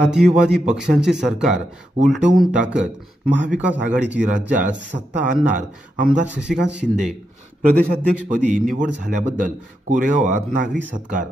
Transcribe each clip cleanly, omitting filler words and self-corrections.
जातीयवादी पक्षांचे सरकार उलटवून टाकत महाविकास आघाडीची राज्यात सत्ता आणणार आमदार शशिकांत शिंदे. प्रदेशाध्यक्षपदी निवड झाल्याबद्दल कोरेगावात नागरी सत्कार.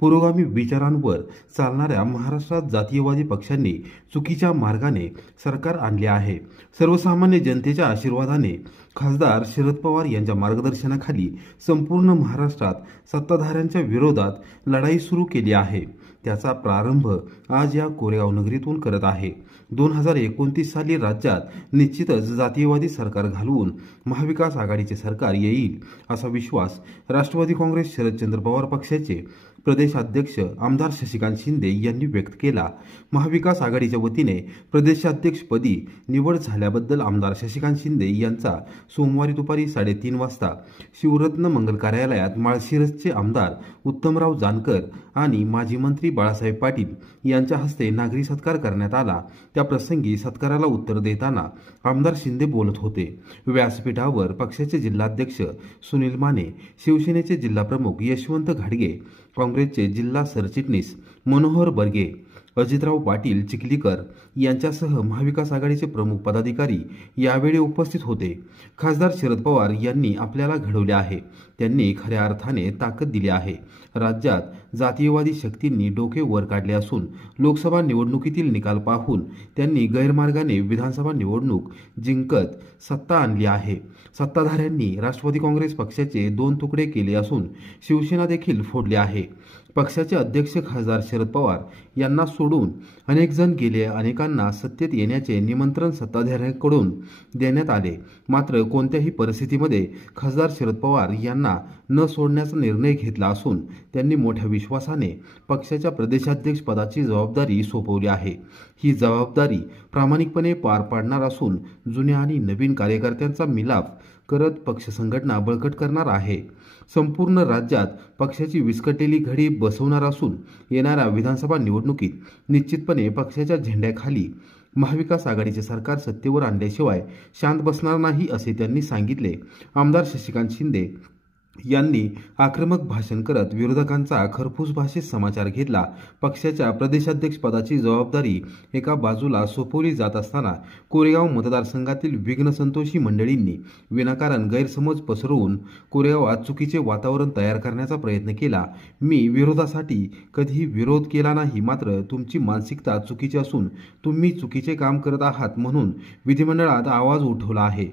पुरोगामी विचारांवर चालणाऱ्या महाराष्ट्रात जातीयवादी पक्षांनी चुकीच्या मार्गाने सरकार आणले आहे. सर्वसामान्य जनतेच्या आशीर्वादाने खासदार शरद पवार यांच्या मार्गदर्शनाखाली संपूर्ण महाराष्ट्रात सत्ताधाऱ्यांच्या विरोधात लढाई सुरू केली आहे. त्याचा प्रारंभ आज या कोरेगाव नगरीतून करत आहे. 2029 साली राज्यात निश्चितच जातीयवादी सरकार घालवून महाविकास आघाडीचे सरकार येईल असा विश्वास राष्ट्रवादी काँग्रेस शरदचंद्र पवार पक्षाचे प्रदेशाध्यक्ष आमदार शशिकांत शिंदे यांनी व्यक्त केला. महाविकास आघाडीच्या वतीने प्रदेशाध्यक्षपदी निवड झाल्याबद्दल आमदार शशिकांत शिंदे यांचा सोमवारी दुपारी 3:30 वाजता शिवरत्न मंगल कार्यालयात माळशिरसचे आमदार उत्तमराव जानकर आणि माजी मंत्री बाळासाहेब पाटील यांच्या हस्ते नागरी सत्कार करण्यात आला. त्या प्रसंगी सत्काराला उत्तर देताना आमदार शिंदे बोलत होते. व्यासपीठावर पक्षाचे जिल्हाध्यक्ष सुनील माने, शिवसेनेचे जिल्हाप्रमुख यशवंत घाडगे, काँग्रेसचे जिल्हा सरचिटणीस मनोहर बर्गे, अजितराव पाटील चिखलीकर यांच्यासह महाविकास आघाडीचे प्रमुख पदाधिकारी यावेळी उपस्थित होते. खासदार शरद पवार यांनी आपल्याला घडवले आहे. त्यांनी खऱ्या अर्थाने ताकद दिली आहे. राज्यात जातीयवादी शक्तींनी डोके वर काढले असून लोकसभा निवडणुकीतील निकाल पाहून त्यांनी गैरमार्गाने विधानसभा निवडणूक जिंकत सत्ता आणली आहे. सत्ताधाऱ्यांनी राष्ट्रवादी काँग्रेस पक्षाचे 2 तुकडे केले असून शिवसेना देखील फोडले आहे. पक्षाचे अध्यक्ष खासदार शरद पवार यांना सोडून अनेक जण गेले. अनेकांना सत्तेत येण्याचे निमंत्रण सत्ताधाऱ्यांकडून देण्यात आले. मात्र कोणत्याही परिस्थितीमध्ये खासदार शरद पवार यांना न सोडण्याचा निर्णय घेतला असून त्यांनी मोठ्या विश्वासाने पक्षाच्या प्रदेशाध्यक्ष पदाची जबाबदारी सोपवली आहे. ही जबाबदारी प्रामाणिकपणे पार पाडणार असून जुन्या आणि नवीन कार्यकर्त्यांचा मिलाप करत पक्ष संघटना बळकट करणार आहे. संपूर्ण राज्यात पक्षाची विस्कटलेली घडी बसवणार असून येणाऱ्या विधानसभा निवडणुकीत निश्चितपणे पक्षाच्या झेंड्याखाली महाविकास आघाडीचे सरकार सत्तेवर आणल्याशिवाय शांत बसणार नाही असे त्यांनी सांगितले. आमदार शशिकांत शिंदे यांनी आक्रमक भाषण करत विरोधकांचा खरपूस भाषेत समाचार घेतला. पक्षाच्या प्रदेशाध्यक्ष पदाची जबाबदारी एका बाजूला सोपवली जात असताना कोरेगाव मतदारसंघातील विघ्नसंतोषी मंडळींनी विनाकारण गैरसमज पसरवून कोरेगावात चुकीचे वातावरण तयार करण्याचा प्रयत्न केला. मी विरोधासाठी कधीही विरोध केला नाही, मात्र तुमची मानसिकता चुकीची असून तुम्ही चुकीचे काम करत आहात म्हणून विधिमंडळात आवाज उठवला आहे.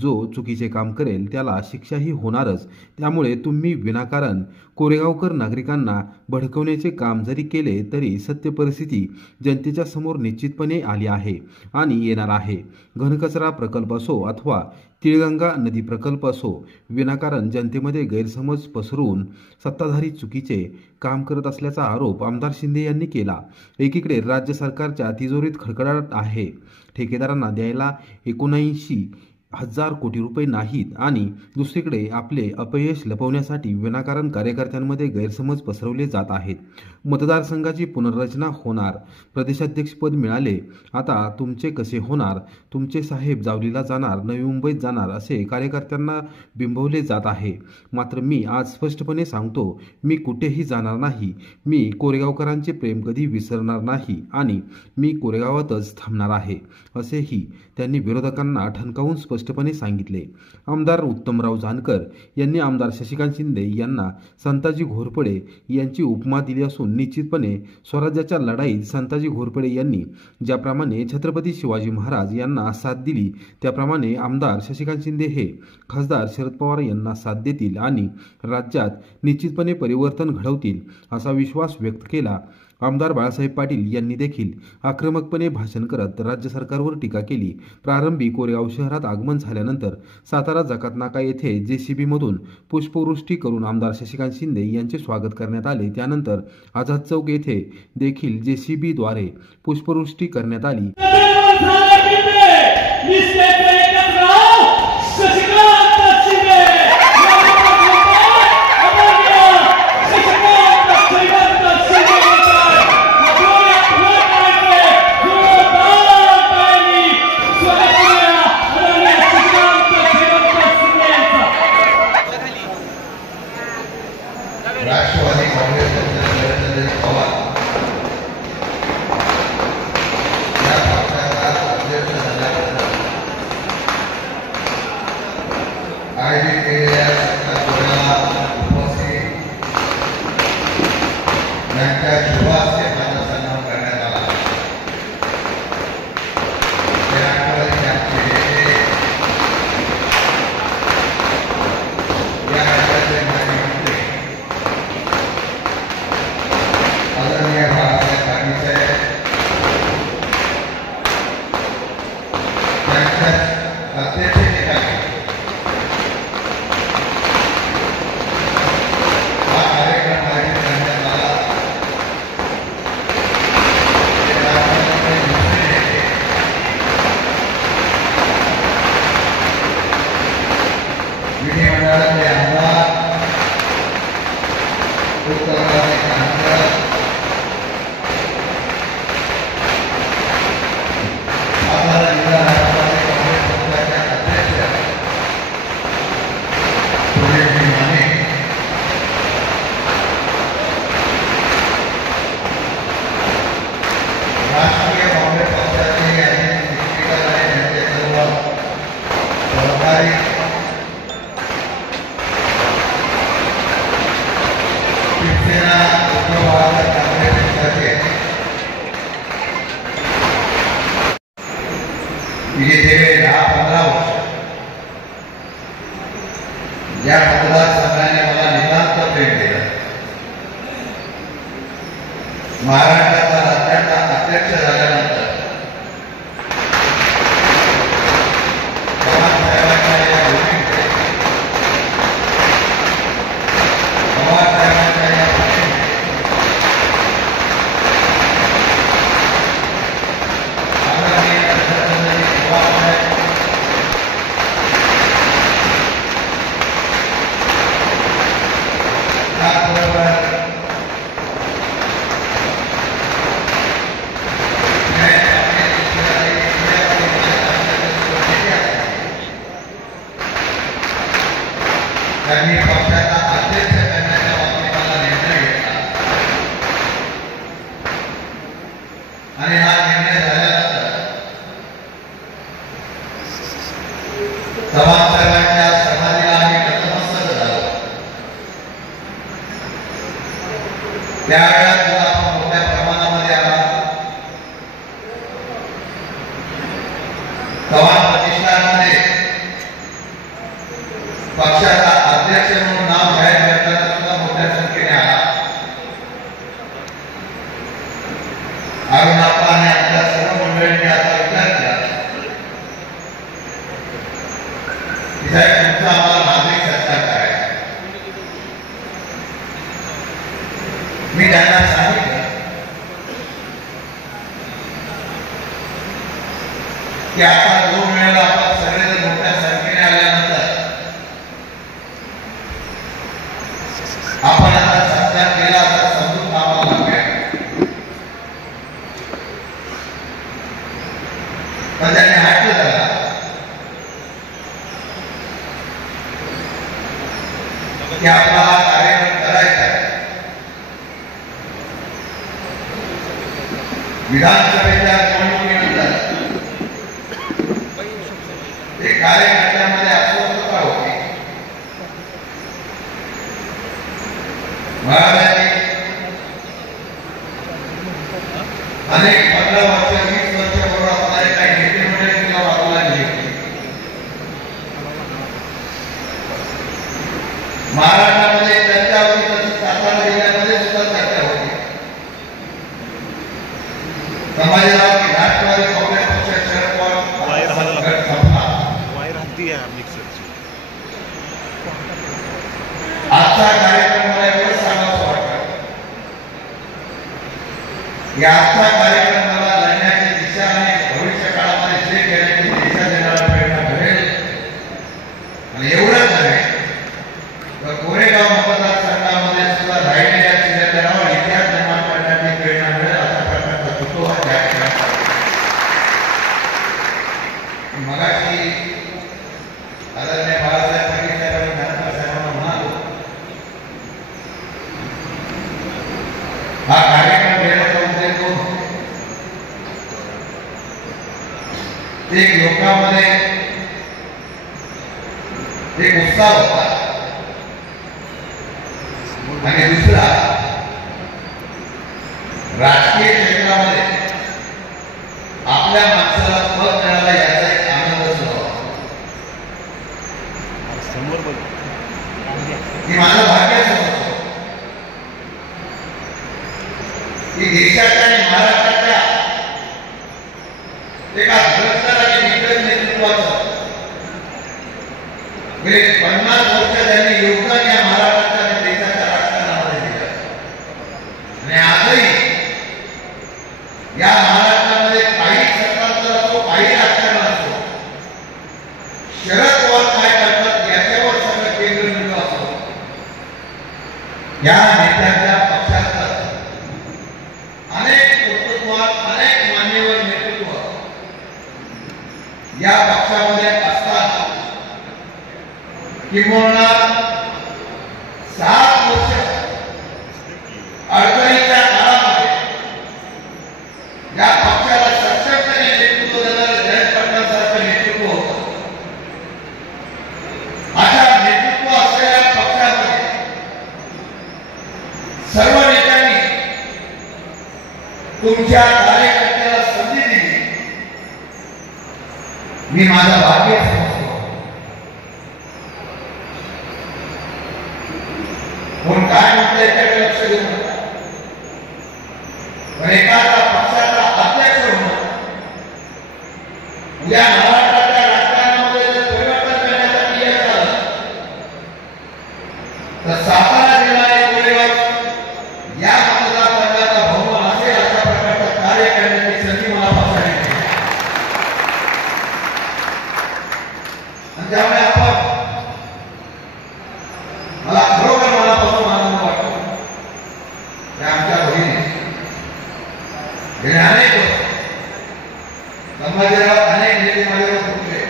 जो चुकीचे काम करेल त्याला शिक्षाही होणारच. त्यामुळे तुम्ही विनाकारण कोरेगावकर नागरिकांना भडकवण्याचे काम जरी केले तरी सत्य परिस्थिती जनतेच्या समोर निश्चितपणे आली आहे आणि येणार आहे. घनकचरा प्रकल्प असो अथवा तिळगंगा नदी प्रकल्प असो, विनाकारण जनतेमध्ये गैरसमज पसरवून सत्ताधारी चुकीचे काम करत असल्याचा आरोप आमदार शिंदे यांनी केला. एकीकडे राज्य सरकारच्या तिजोरीत खडखडाट आहे. ठेकेदारांना द्यायला 79,000 कोटी रुपये नाहीत आणि दुसरीकडे आपले अपयश लपवण्यासाठी विनाकारण कार्यकर्त्यांमध्ये गैरसमज पसरवले जात आहेत. मतदारसंघाची पुनर्रचना होणार, प्रदेशाध्यक्षपद मिळाले, आता तुमचे कसे होणार, तुमचे साहेब जावलीला जाणार, नवी मुंबईत जाणार असे कार्यकर्त्यांना बिंबवले जात आहे. मात्र मी आज स्पष्टपणे सांगतो, मी कुठेही जाणार नाही. मी कोरेगावकरांचे प्रेम कधी विसरणार नाही आणि मी कोरेगावातच थांबणार आहे असेही त्यांनी विरोधकांना ठणकावून स्पष्टपणे सांगितले. आमदार उत्तमराव जानकर यांनी आमदार शशिकांत शिंदे यांना संताजी घोरपडे यांची उपमा दिली असून निश्चितपणे स्वराज्याच्या लढाईत संताजी घोरपडे यांनी ज्याप्रमाणे छत्रपती शिवाजी महाराज यांना साथ दिली त्याप्रमाणे आमदार शशिकांत शिंदे हे खासदार शरद पवार यांना साथ देतील आणि राज्यात निश्चितपणे परिवर्तन घडवतील असा विश्वास व्यक्त केला. आमदार बाळासाहेब पाटील यांनी देखील आक्रमकपणे भाषण करत राज्य सरकारवर टीका केली. प्रारंभी कोरेगाव शहरात आगमन झाल्यानंतर सातारा जकातनाका येथे JCBमधून पुष्पवृष्टी करून आमदार शशिकांत शिंदे यांचे स्वागत करण्यात आले. त्यानंतर आझाद चौक येथे देखील JCBद्वारे पुष्पवृष्टी करण्यात आली. राष्ट्रवादी काँग्रेस पक्षाचे पवार की जिथे 10-15 वर्ष या मतदारसंघाने मला नितांत प्रेम दिलं. महाराष्ट्राचा राज्याचा अध्यक्ष झाल्यानंतर पवार साहेबांच्या या भूमिकेत, पवार साहेबांच्या या भूमिकेत आदरणीय पंतप्रधान पवार साहेब त्याचबरोबर त्यांनी पक्षाचा अध्यक्ष करण्याच्या बाबतीत निर्णय घेतला आणि हा निर्णय झाल्यानंतर चव्हाण साहेबांच्या समाधीला आम्ही नतमस्तक झालो. त्यावेळेला सुद्धा आपण मोठ्या प्रमाणामध्ये आला. चव्हाण प्रतिष्ठानमध्ये पक्षाचा अध्यक्ष म्हणून नाव जाहीर करताना सुद्धा मोठ्या संख्येने आला. अरुणाप्पा आणि आमच्या सर्व मंडळींनी असा विचार केला की साहेब तुमचा आम्हाला नागरिक सत्कार करायचा. मी त्यांना सांगितलं की आता जो वेळेला आपण सगळेजण मोठ्या संख्येने आल्यानंतर आपण आता सत्कार केला असा समजून आम्हाला लागेल. पण त्यांनी हट्ट धरला की आपला कार्यक्रम करायचा आहे. विधानसभेच्या निवडणुकीनंतर ते कार्यकर्त्यामध्ये अस्वस्थता होती. महाराजांनी अनेक 15 वर्ष 20 वर्षापूर्वी असणारे काही नेते मंडळी तिला बाजूला नेली होती. महाराष्ट्रामध्ये चर्चा होती, तशी सातारा जिल्ह्यामध्ये सुद्धा चर्चा होती. समाजवादी की राष्ट्रवादी काँग्रेस पक्ष शरद पवार गट संपला. आजचा कार्यक्रम मला एवढंच सांगावं वाटतं की आजचा कार्यक्रम मला लढण्याची दिशा आणि भविष्य काळामध्ये जे घेण्याची दिशा देणारा प्रेरणा घडेल. आणि एवढंच नव्हे तर कोरेगाव मतदारसंघामध्ये सुद्धा राहिलेल्या शिलेदारावर इतिहास निर्माण करण्याची प्रेरणा मिळेल अशा प्रकारचा होतो हा कार्यक्रम. मगाशी आदरणीय बाळासाहेब पाटील साहेबांनी धनकर साहेबांना म्हणालो हा कार्यक्रम घेण्याचा उद्देश एक लोकांमध्ये एक उत्साह होता आणि दुसरा राजकीय क्षेत्रामध्ये आपल्या माणसाला पद मिळाला याचा एक आनंद सुरू की माझं भाग्य समजतो की देशाच्या आणि महाराष्ट्राच्या एका भ्रष्टाचार आणि विकट नेतृत्वाचं गेले 50 वर्ष त्यांनी योगदान या महाराष्ट्राच्या आणि देशाच्या राजकारणामध्ये दिलं. आणि आजही या महाराष्ट्रामध्ये काही सत्तांतर असो, काही राजकारण असो, शरद पवार काय करतात याच्यावर सगळं केंद्रबिंदू असतो. या नेत्यांच्या पक्षात अनेक कर्तृत्वात अनेक मान्यवर नेतृत्व या पक्षामध्ये असतात. किंबहुना 7 वर्ष अडचणीच्या काळामध्ये या पक्षाला सक्षमतेने नेतृत्व देणारं जयंत पाटलांसारखं नेतृत्व होतं. अशा नेतृत्व असलेल्या पक्षामध्ये सर्व नेत्यांनी तुमच्या कार्यकर्त्याला संधी दिली मी माझा भाग्य समजतो. कोण काय म्हणतंय त्याकडे लक्ष देऊ नका. पण एखादा पक्षाचा अध्यक्ष होणं उद्या महाराष्ट्राच्या राजकारणामध्ये जर परिवर्तन करण्यासाठी यश आलं तर सातारा जिल्हा या मतदारसंघाचा बहुमान असेल अशा प्रकारचं कार्य करण्याची संधी मला पक्षाने दिली. आणि त्यामुळे आपण मला खरोखर मनापासून आनंद वाटतो की आमच्या भगिनी गेले अनेक वर्ष संभाजीराव अनेक नेते माझ्यावर फुटले.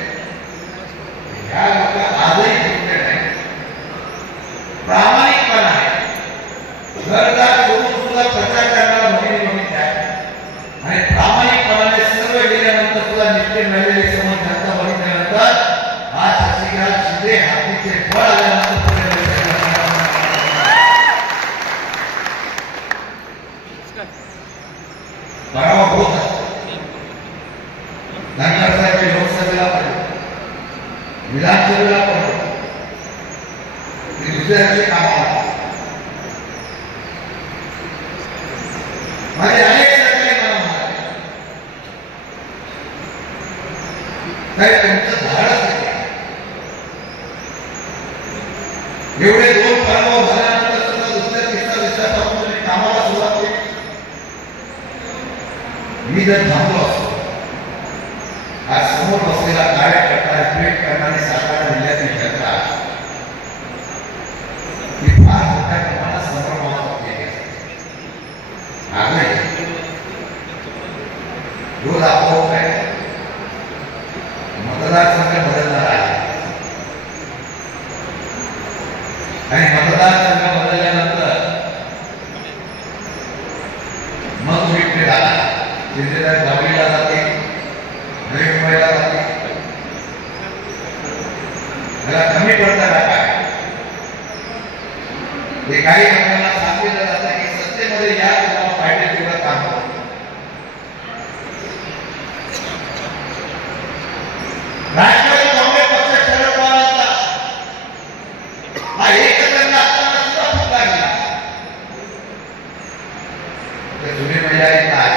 ह्या लोक आजही फुटले नाही. प्रामाणिकपणा आहे. घरदार सोडून सुद्धा प्रचार करणारा भगिनी बघितल्या आणि प्रामाणिकपणाने सर्व गेल्यानंतर सुद्धा निश्चित राहिलेले समज जनता बघितल्यानंतर आज शशिकांत शिंदे हातीचे फळ आल्यानंतर पराभव होत असतो. नंतर लोकसभेला पडलो, विधानसभेला पडलो, दुसऱ्याचे कामाला माझे अनेक सरकारी काम काय त्यांचं धाडस आहे. एवढे दोन पराभव झाल्यानंतर सुद्धा दुसऱ्या तिसऱ्या पासून कामाला सुरुवात केली. मी जर थांबलो असतो आज समोर बसलेला कार्यकर्ता ट्विट करणारी सातारा जिल्ह्यातील जनता ही फार मोठ्या प्रमाणात संभ्रमात होती. रोज आपोआप काय मतदारसंघ बदलणार आहे आणि मतदारसंघ बदलल्यानंतर मग विकले झाला. शिंदेदार दावलीला जाते, नवी मुंबईला जाते. मला कमी पडता का काय हे काही लोकांना सांगितलं जातं की सत्तेमध्ये या तुम्हाला पाहिजे तेवढं काम करा. राष्ट्रवादी काँग्रेस पक्ष शरद पवारांचा हा एकत्र असताना सुद्धा फुटला गेला. ते जुने महिला काय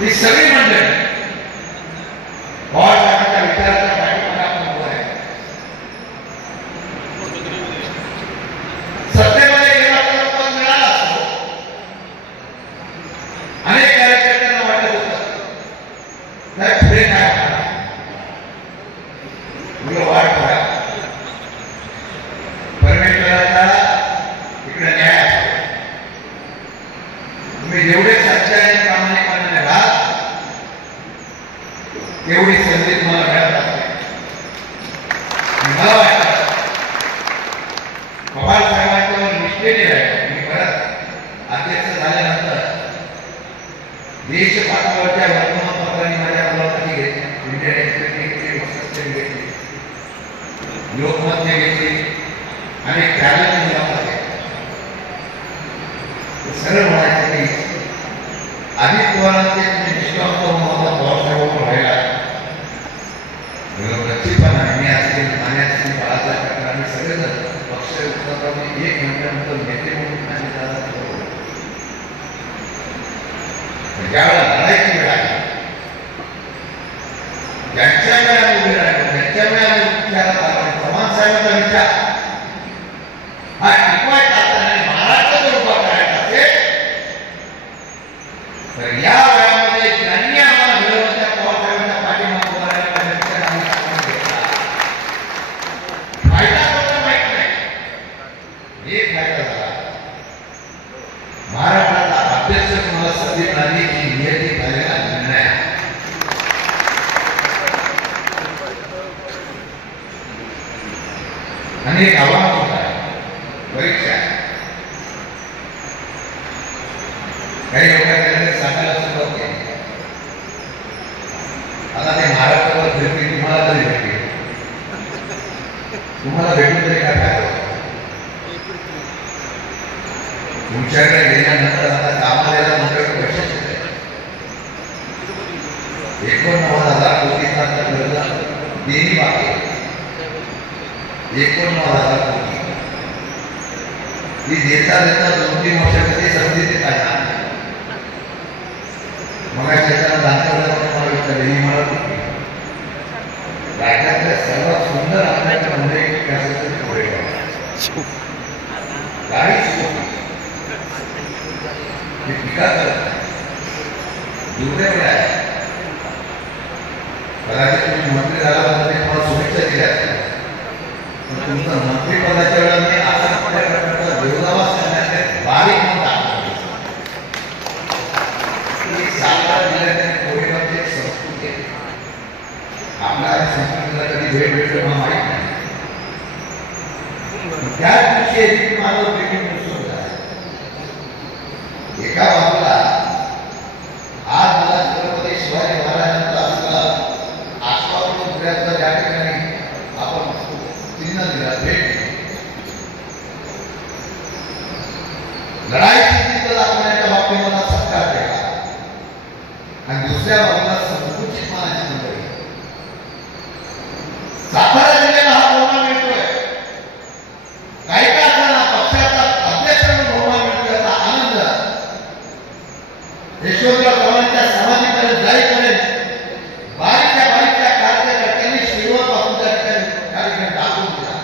ही सगळी मंडळी पवार साहेबांच्या विचाराच्या पाठीमागे आपण उभं आहे. सत्तेमध्ये गेला तर पद मिळाला असतो. अनेक कार्यकर्त्यांना वाटत होतं नाही पुढे काय होणार, पुढे वाढ करा. परमेश्वराचा इकडे न्याय असतो. तुम्ही जेवढे सच्चाईने प्रामाणिकपणाने राहा तेवढी संधी तुम्हाला मिळत असते. मला वाटतं पवार साहेबांच्यावर निष्ठेने राहील. मी परत अध्यक्ष झाल्यानंतर देश पातळीवरच्या वर्तमानपत्रांनी माझ्या मुलाखती घेतल्या. इंडियन एक्सप्रेसने घेतली, वसंतने घेतली, लोकमतने घेतली आणि त्याला मुलाखत घेतली. सरळ म्हणायचं की अजित पवारांचे निष्काम करून मला पवारसाहेबांवर व्हायला लक्षीपणा मी असेल, माने असतील, बाळासाहेब ठाकरे आम्ही सगळेजण पक्ष उत्सवामध्ये एक मिनिटानंतर नेते म्हणून आणि दादा ज्यावेळेला लढायची वेळ आली, ज्यांच्या वेळेला उभे राहिलो, ज्यांच्या वेळेला विचारात आला चव्हाण साहेबांचा विचार हा टिकवायचा आणि महाराष्ट्राचा उभा करायचा असेल तर या वयामध्ये ज्यांनी आम्हाला घडवलं त्या पवार साहेबांच्या पाठीमागे उभा राहिला त्यांच्या आम्ही आपण घेतला. फायदा कोणता माहित नाही. एक फायदा झाला महाराष्ट्राचा अध्यक्ष तुम्हाला संधी मिळाली ही नियती झालेला निर्णय. आणि एक आव्हान होत आहे परीक्षा. काही लोकांनी सांगायला सुरुवात केली आता ते महाराष्ट्रावर फिरतील तुम्हाला तरी भेटतील. तुम्हाला भेटून तरी काय फायदा होता. तुमच्याकडे गेल्यानंतर आता कामाला मंडळ कसे देणी बाकी 49,000 कोटी ही देता 2-3 वर्षामध्ये समजते काय मग त्याच्यानं जाणतं ही म्हणत राज्यातल्या सर्वात सुंदर आपल्याच्या मध्ये कोरेगाव टीका करत दुर्दैव आहे कदाचित तुम्ही मंत्री झाला तर तुम्हाला शुभेच्छा दिल्या पण तुमचं मंत्रिपदाच्या वेळेला मी असा प्रकारचा विरोधाभास करण्याचे बारीक सातारा जिल्ह्यात कोरेगावची एक संस्कृती आहे आपल्या संस्कृतीला कधी भेट भेटलं मला माहीत नाही त्या दिवशी मानव ब्रेकिंग एका बाजूला आज मला छत्रपती शिवाजी महाराजांचा असलेला आश्वासन प्रयत्न ज्या ठिकाणी आपण चिन्ह दिला भेट लढाईची जिद्द दाखवण्याच्या बाबतीत मला सत्कार केला आणि दुसऱ्या बाजूला संकुचित मानाची मंडळी सातारा जिल्ह्याला हा बहुमान मिळतोय काही का असताना पक्षाचा अध्यक्ष म्हणून बहुमान मिळतोय याचा आनंद यशवंतराव चव्हाणांच्या समाधीकडे जाईपर्यंत बारीकच्या कार्यकर्त्यांनी शिरवळपासून त्या ठिकाणी कार्यक्रम टाकून दिला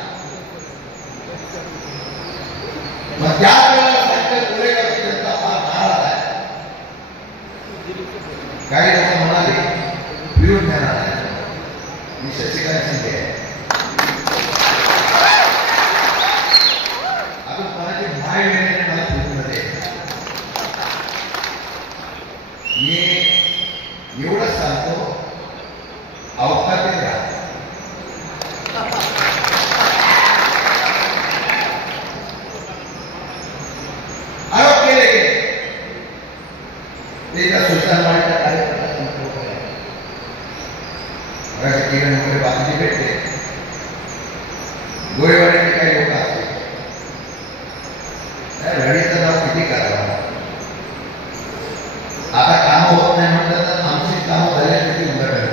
मग त्या वेळेला सांगितलं कोरेगावची जनता फार नाराज आहे काही लोक म्हणाले विरोध देणार आहे मी शशिकांत शिंदे आपण कोणाची माय वेळेने मला फिरूमध्ये मी एवढंच सांगतो अवकाशात राहा आरोप केले गेले ते त्या सुलतानवाडीच्या कार्यक्रमाचा किरण वगैरे बातमी भेटते गोरेवाडीचे काही लोक असते रडीचं नाव किती करावं आता कामं होत नाही म्हटलं तर आमची कामं झाल्यासाठी उदाहरण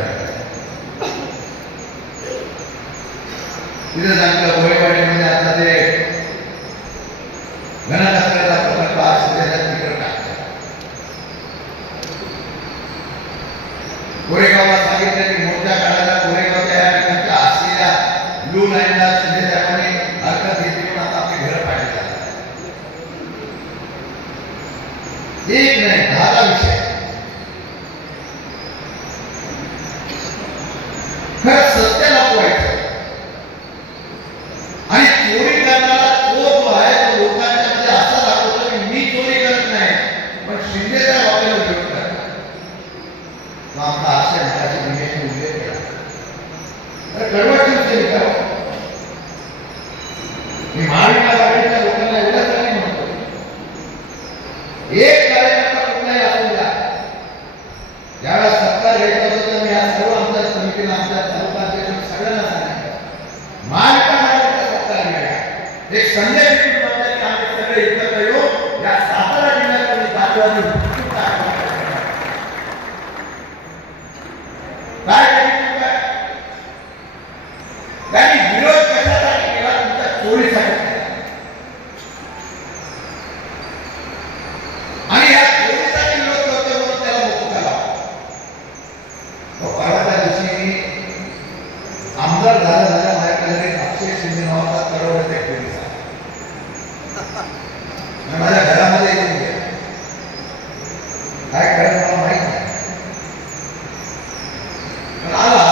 तिथे सांगतं गोरेवाडीमध्ये आता ते घनकचऱ्याचा प्रकल्प आज सध्याच्या तिकडे टाकतात कोरेगावला सांगितलं की मोठ्या काळाला कोरेगावच्या या ठिकाणच्या असलेल्या ब्लू लाईनला शिंदे साहेबांनी हरकत घेतली पण आता आपली घरं पाडली जातात एक नाही 10 विषय खरं सत्य लपवायचं आणि चोरी करणारा चोर जो आहे तो लोकांच्या मध्ये असा दाखवतो की मी चोरी करत नाही पण शिंदे साहेब आपल्याला विरोध करतात आमचा आशय मराठी विषयाने उल्लेख केला कडवट विचार मी महाविकास आघाडीच्या लोकांना एवढ्यासाठी म्हणतो एक कार्यकर्ता कुठलाही असू द्या ज्यावेळेस सत्ता घ्यायचं होतं तर मी या सर्व आमच्या समितीला आमच्या तालुका अध्यक्ष सगळ्यांना सांगितलं महाविकास आघाडीचा सत्ता घ्या एक संदेश की आम्ही सगळे एकत्र येऊ या सातारा जिल्ह्यात दाखवा काय त्यांनी विरोध कशासाठी केला तुमच्या चोरीसाठी आणि या चोरीसाठी विरोध करतो म्हणून त्याला मोकळं केला परवाच्या दिवशी आमदार झाल्या माझ्याकडे अक्षय शिंदे नावाचा करोड त्या पोलिसा माझ्या घरामध्ये येऊन गेला काय करायचं मला माहित नाही आला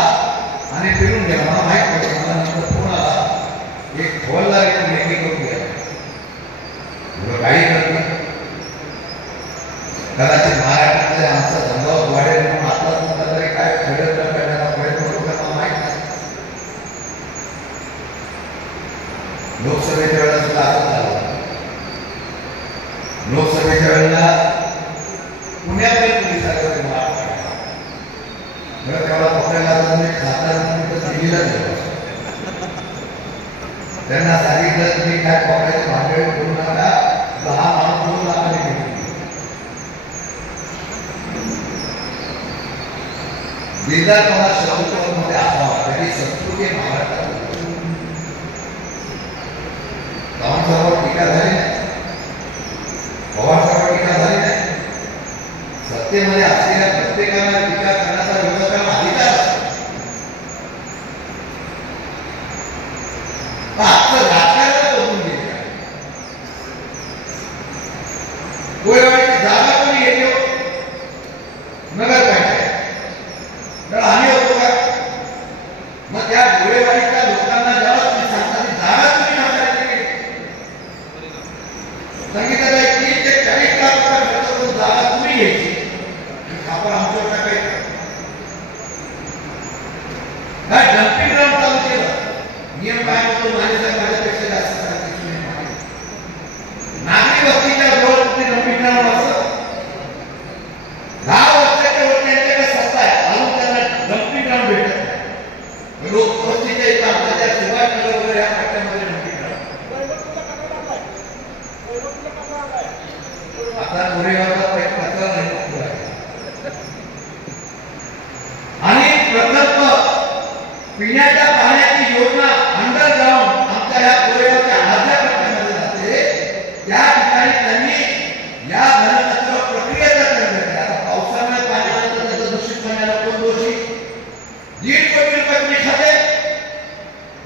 आणि फिरून गेला मला माहित पडलं मला नंतर फोन आला एक हवालदार येऊन लेखी करून गेला काही करत कदाचित महाराष्ट्रातल्या आमचा धंदा वाढेल म्हणून आताच म्हटलं तरी काय षडयंत्र करण्याचा प्रयत्न होतो का मला माहित नाही लोकसभेच्या वेळेला सुद्धा असं झालं लोकसभेच्या वेळेला पुण्यातील पोलिसांवर तेवढा पकडायला मी सातारा दिल्लीला गेलो त्यांना सांगितलं तुम्ही काय पकडायचं भांडवल करू नका 10 माणूस 2 लाखाने घेतली दिलदार मला शब्दमध्ये असावा माझी संस्कृती महाराष्ट्रात गावांसमोर टीका झाली नाही, पवारसमोर टीका झाली नाही. सत्तेमध्ये असलेल्या प्रत्येकाला टीका करण्याचा विरोधकांना अधिकार असतो. आजचं राजकारण बदलून गेलं. कोरेगावची जागा कोणी घेतो? नगरपालिका. तर आम्ही होतो का? मग त्या कोरेगावच्या लोकांना जेव्हा तुम्ही सांगता ती जागा तुम्ही नगराची सांगितलं आहे की 40 लाख रुपये खर्च करून जागा तुम्ही घ्यायची आणि खापर आमच्यावर टाकायचं. काय डम्पिंग ग्राउंड चालू केलं. नियम काय होतो? माझ्यापेक्षा जास्त नागरी वस्तीच्या जवळ कुठे डम्पिंग ग्राउंड असं 10 वर्षाच्या वरती यांच्याकडे सत्ता आहे, अजून त्यांना डम्पिंग ग्राउंड भेटत नाही. लोक वस्तीच्या इथं आमच्या सुभाषनगर वगैरे या पट्ट्यामध्ये डम्पिंग ग्राउंड. आता कोरेगावला कचरा नाही आणि प्रकल्प पिण्याच्या पाण्याची योजना अंडरग्राउंड आमच्या या कोरेगावच्या अर्ध्या पट्ट्यामध्ये जाते. त्या ठिकाणी त्यांनी या घनकचरा प्रक्रियेचा निर्णय केला. आता पावसामुळे पाण्यानंतर त्याचं दूषित पाण्याला कोण दोषी? 1.5 कोटी रुपये तुम्ही खाते.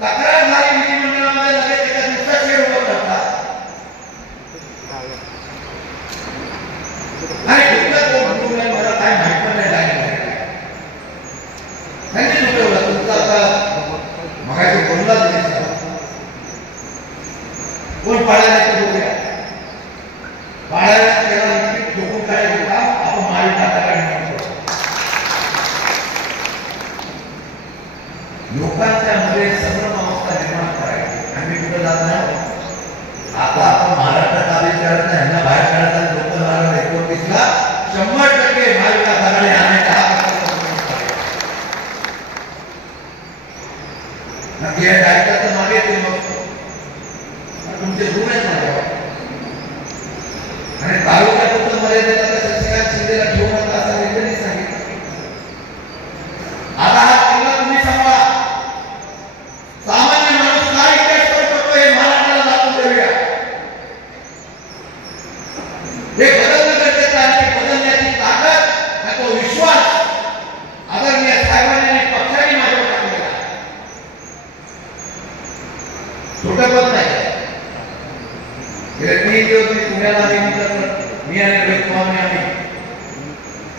तक्रार झाली विधिमंडळामध्ये, लगेच एका दिवसात शेअर उभं करतात आणि कुठलं कोण म्हणून मला काय माहित पण नाही लागेल. त्यांनी लुटवलं. तुमचा आता मगाशी बोलला कोण पाळायला बोलूया. पाळायला त्याला ठोकून काढायचं का? आपण मारी टाकायला लोकांच्या मध्ये संभ्रम अवस्था निर्माण करायची. आम्ही कुठं जात नाही. आता आपण महाराष्ट्रात आदेश करायचा, ह्यांना बाहेर काढायचा. लोक 29ला 100% महाविकास आघाडी आणण्याचा नक्की या डायरेक्टरचं मागे येते. मग तुमचे गुण आहेत माझ्यावर आणि तालुक्यात मध्ये शशिकांत शिंदेला घेऊ नका असं त्यांनी सांगितलं. आता हा किल्ला तुम्ही सांभाळा. सामान्य माणूस काय इतिहास करतो हे महाराष्ट्राला दाखवून देऊया. हे बदलणं गरजेचं आहे. बदलण्याची ताकद आणि तो विश्वास आदरणीय साहेबांनी आणि पक्षाने माझ्यावर टाकलेला आहे. छोटं पद नाही. गेले 3 दिवस मी पुण्याला मी आणि रोहित पवारने आम्ही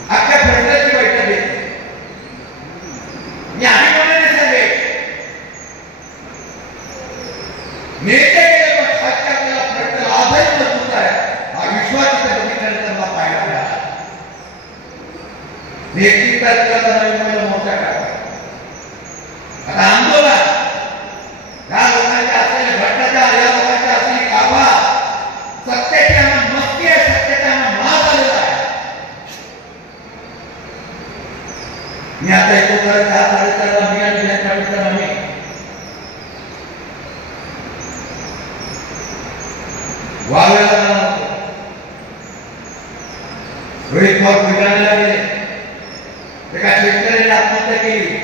अख्ख्या फडणवीसची बैठक घेतली. मी आम्ही म्हणाले सगळे नेते गेले पक्षाचे आपल्याला फडणवीस आजही मजबूत आहे. हा विश्वास तिथे बघितल्यानंतर मला पाहायला मिळाला. मी 31 तारखेला नवीन मोर्चा टाकला. आता आंदोलन या लोकांच्या असलेल्या भ्रष्टाचार, या लोकांच्या असलेली काबा सत्तेच्या मस्ती आहे, सत्तेच्या माज आलेला आहे. मी आता 4:30 मी आणि त्यांच्या मित्रांनी वावेला रोहित पवार ठिकाणाला गेले. एका शेतकऱ्याने आत्महत्या केली.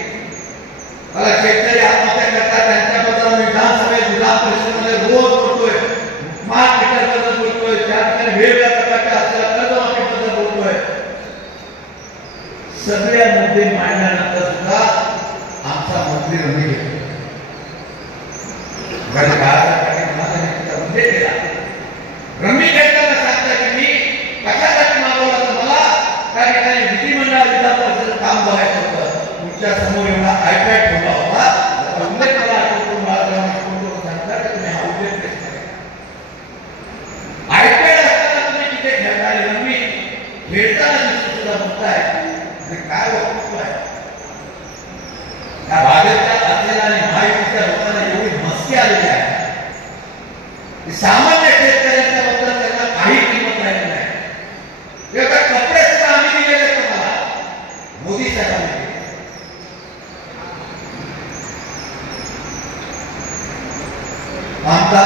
मला शेतकरी आत्महत्या करतात त्यांच्याबद्दल विधानसभेत विधान परिषदेमध्ये रोज बोलतोय. स्मार्ट मीटरबद्दल बोलतोय. त्या ठिकाणी वेगवेगळ्या प्रकारच्या असलेल्या कर्जमाफीबद्दल बोलतोय. सगळ्या मुद्दे मांडल्यानंतर सुद्धा आमचा मंत्री रमी घेतो. मुद्दे केला. रमी घेताना सांगता की मी कशासाठी मागवलं तर मला त्या ठिकाणी विधिमंडळ विधान परिषदेचं काम बघायचं होतं. तुमच्या समोर एवढा आयपॅड ठेवला होता. उल्लेख मला आठवतो. मला सांगता की तुम्ही हा उल्लेख आयपॅड असताना तुम्ही तिथे खेळणारे रमी खेळताना दिसतो सुद्धा मुद्दा आहे. काय वक्तव्य आहे या भाजपच्या असलेल्या आणि महायुतीच्या लोकांना एवढी मस्ती आलेली आहे. सामान्य शेतकऱ्यांच्या बद्दल त्यांना काही किंमत राहिली नाही. एका कपडे सुद्धा आम्ही दिलेले तुम्हाला मोदी साहेबांनी. आमचा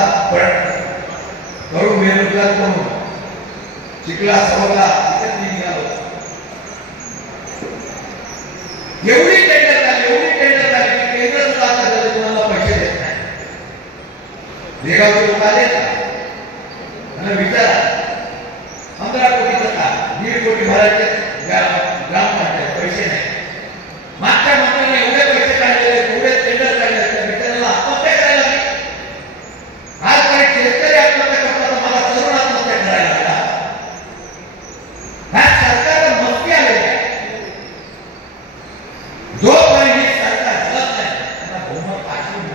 करून बेरोजगार करून शिकला सवरला तिथे मी निघालो. एवढी टेंडर झाली की केंद्र विचारा 15 कोटीचं काम 1.5 कोटी भरायचे ग्रामपंचायत पैसे नाही. मागच्या मंत्र्याने एवढे पैसे काढलेले एवढे टेंडर काढले त्या बिचाराला आत्महत्या करायला लागली. आज काही शेतकरी आत्महत्या करतात मला तरुण आत्महत्या करायला लागला. ह्या सरकारला मस्ती आलेली आहे. जो काही सरकार चालत नाही त्यांना बहुमत पाठवून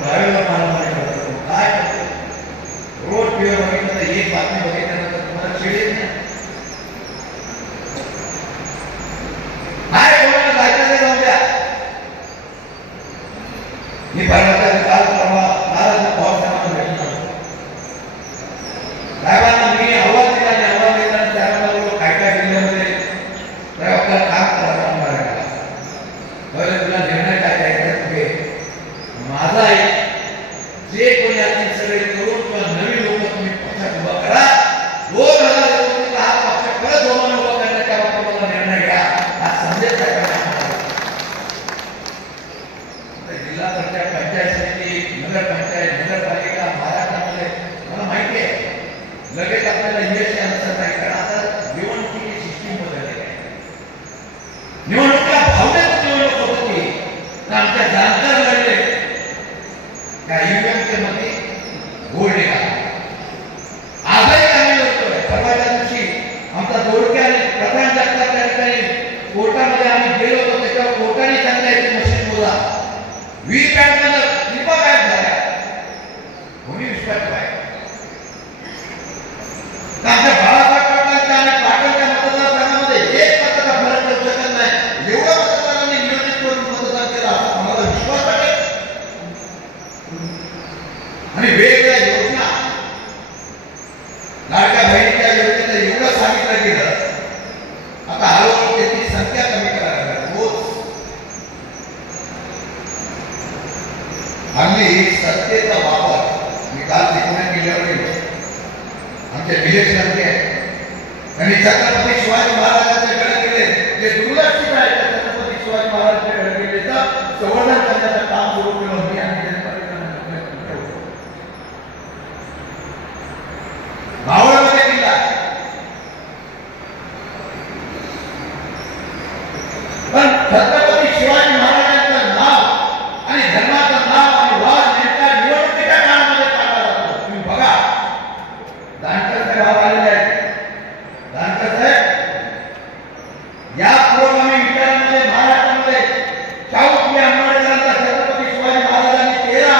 ट्रॅव्हलला मारामारी करतो काय करतो. रोड पिवर बघितलं तर एक बातमी बघितल्यानंतर तुम्हाला चिड येत नाही. काय कोणाला जायचं ते जाऊ द्या. मी परवाच्या काल परवा कालच पावसाळ्यात भेटलो. साहेबांना मी आव्हान दिला आणि आव्हान देताना साहेबांना बोललो काय काय जिल्ह्यामध्ये तर आपल्याला काम करावं मराठा. बरं तुला निर्णय काय द्यायचा तुझे माझा आहे. जे कोणी यातील सगळे तरुण किंवा नवीन लोक तुम्ही पक्षात उभा करा. 2029 हा पक्ष परत जोमाने उभा करण्याच्या बाबतीत मला निर्णय घ्या हा संदेश जिल्हा परिषद पंचायत समिती नगरपंचायत नगरपालिका महाराष्ट्रामध्ये मला माहिती आहे लगेच आपल्याला यश यानुसार नाही. कारण आता निवडणुकीची सिस्टीम बदलली आहे. निवडणुकीला भावनेत निवडणूक होत होती तर आमच्या जाणकार लढले त्या ईव्हीएमच्या मध्ये घोळ निघाला. आजही आम्ही लढतोय. परवाच्या दिवशी आमचा दोडके आणि प्रधान जगताप त्या ठिकाणी कोर्टामध्ये आम्ही गेलो होतो. त्याच्यावर कोर्टाने सांगितलं मशीन बोला वीपॅट मध्ये कृपा गायब झाल्या. कोणी विश्वास आहे आमच्या बाळासाहेब पाटलांच्या आणि पाटणच्या मतदारसंघामध्ये एक मताचा फरक पडू शकत नाही. एवढ्या मतदारांनी नियोजित करून मतदान केलं असा आम्हाला विश्वास वाटेल. आणि वेगवेगळ्या योजना लाडक्या बहिणीच्या योजनेचं एवढं सांगितलं गेलं. आता हळूहळू त्याची संख्या कमी करायला रोज हल्ली सत्तेचा वापर मी काल तिकडे गेल्यावर गेलो. आमचे विलेज मंत्री आहेत त्यांनी छत्रपती शिवाजी महाराजांच्या कडे गेले जे दुर्लक्षित आहे त्या छत्रपती शिवाजी महाराजांच्या कडे गेले तर संवर्धन करण्याचं काम सुरू केलं. मी आणि मावळमध्ये किल्ला पण छत्रपती शिवाजी महाराजांचं नाव आणि धर्माचं नाव आणि वाद नेमका निवडणुकीच्या काळामध्ये काढला जातो. तुम्ही बघा दानकर साहेब आलेले आहेत. दानकर साहेब या पूर्वगामी विचारांमध्ये महाराष्ट्रामध्ये शाहू फुले आंबेडकरांचा छत्रपती शिवाजी महाराजांनी 13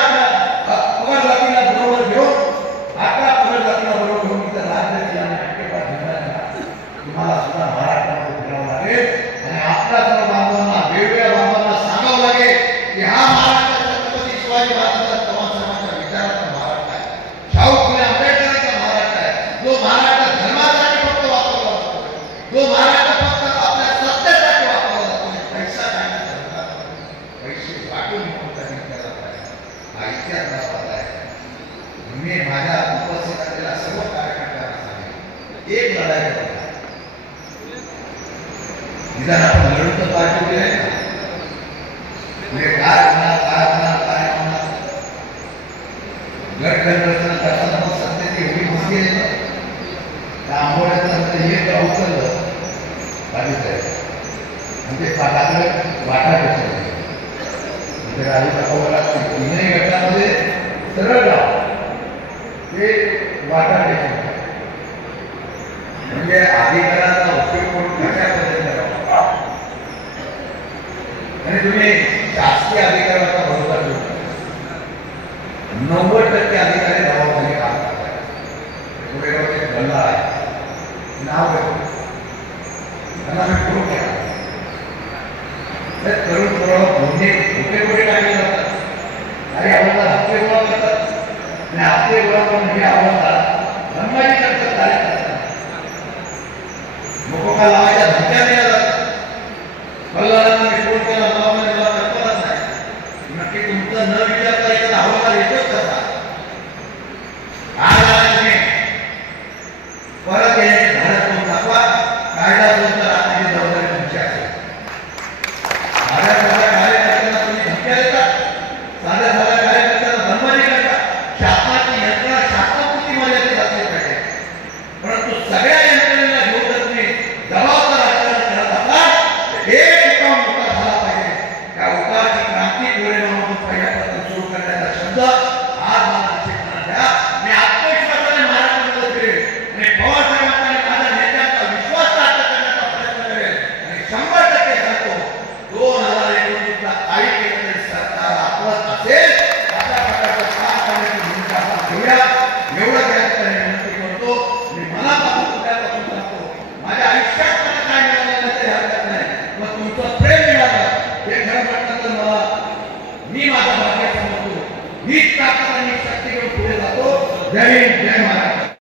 पगड जातीला बरोबर घेऊन 11 पगड जातीला बरोबर घेऊन इथं राज्य केला आणि तुम्हाला सुद्धा महाराष्ट्रामध्ये फिरावं लागेल आणि आपल्या सर्व बांधवांना वेगवेगळ्या बांधवांना सांगावं लागेल की हा महाराष्ट्र छत्रपती शिवाजी महाराजांचा समाजाच्या विचाराचा महाराष्ट्र आहे. शाहू फुले आंबेडकरांचा महाराष्ट्र आहे. जो महाराष्ट्र धर्मासाठी फक्त वापरला जातो. जो महाराष्ट्र फक्त आपल्या सत्तेसाठी वापरला जातो. पैसा काय पैसे वाटून मोठा केला पाहिजे हा इतिहास दाखवत आहे. मी माझ्या उपस्थित असलेल्या सर्व कार्यकर्त्यांना सांगेन एक लढाई होता. निदान आपण लढून तर पार्टी उभी आहे ना. म्हणजे काय होणार गटगटरचना करताना मग सत्तेची एवढी मुश्किल येतं त्या आंबोड्याचं हे गाव उचललं बाजूच आहे आणि ते टाकलं वाटा घेतलं. राजू दाखवायला तीनही गटामध्ये सरळ गाव ते वाटा घेतलं. म्हणजे अधिकाराचा उपयोग करून कशा पद्धतीने करावा आणि तुम्ही शासकीय अधिकाराचा भरोसा ठेवू. 90% अधिकारी जबाबदारी काम करतात. पुढे गल्ला आहे नाव घेतो त्यांना मी करू केला तरुण पुरावा गुन्हे कुठे कुठे टाकले जातात. अरे आम्हाला हप्ते गोळा करतात आणि हप्ते गोळा करून हे आम्हाला धमकाही करतात. कार्यकर्ता लोक लावायच्या धमक्या दिल्या जातात. कल्लारांना मी फोन केला मला कल्पनाच नाही. नक्की तुमचं न विचारता एखादा हवाला येतोच कसा आज आला तुम्ही परत येण्याची धाडस करून दाखवा. कायदा तुमचा राखण्याची जबाबदारी तुमची असेल. साध्या साध्या कार्यकर्त्यांना तुम्ही धमक्या देतात. साध्या साध्या कार्यकर्त्यांना शासनाची यंत्रणा शासनापुरती मर्यादित असली पाहिजे, परंतु सगळ्या यंत्रणेला घेऊन जर तुम्ही जबाबदार आचरण करत असाल एक उठाव मोठा झाला पाहिजे. त्या उठावाची क्रांती कोरेगावमधून पहिल्यापासून सुरू करण्याचा शब्द आज मला निश्चितपणे द्या. मी आत्मविश्वासाने महाराष्ट्रामध्ये फिरेल आणि पवार साहेबांचा आणि माझ्या नेत्यांचा विश्वास प्राप्त करण्याचा प्रयत्न करेल आणि 100% सांगतो 2019 ला काही केलं तरी सरकार आपलं असेल अशा प्रकारचं काम करण्याची भूमिका आपण घेऊया. एवढं त्या ठिकाणी विनंती करतो. मी मनापासून उद्यापासून सांगतो माझ्या आयुष्यात मला काय मिळालं तरी हरकत नाही, पण तुमचं प्रेम मिळालं हे खरं म्हटलं तर मला मी माझा भाग्य समजतो. हीच ताकद आणि शक्ती घेऊन पुढे जातो. जय हिंद, जय महाराष्ट्र.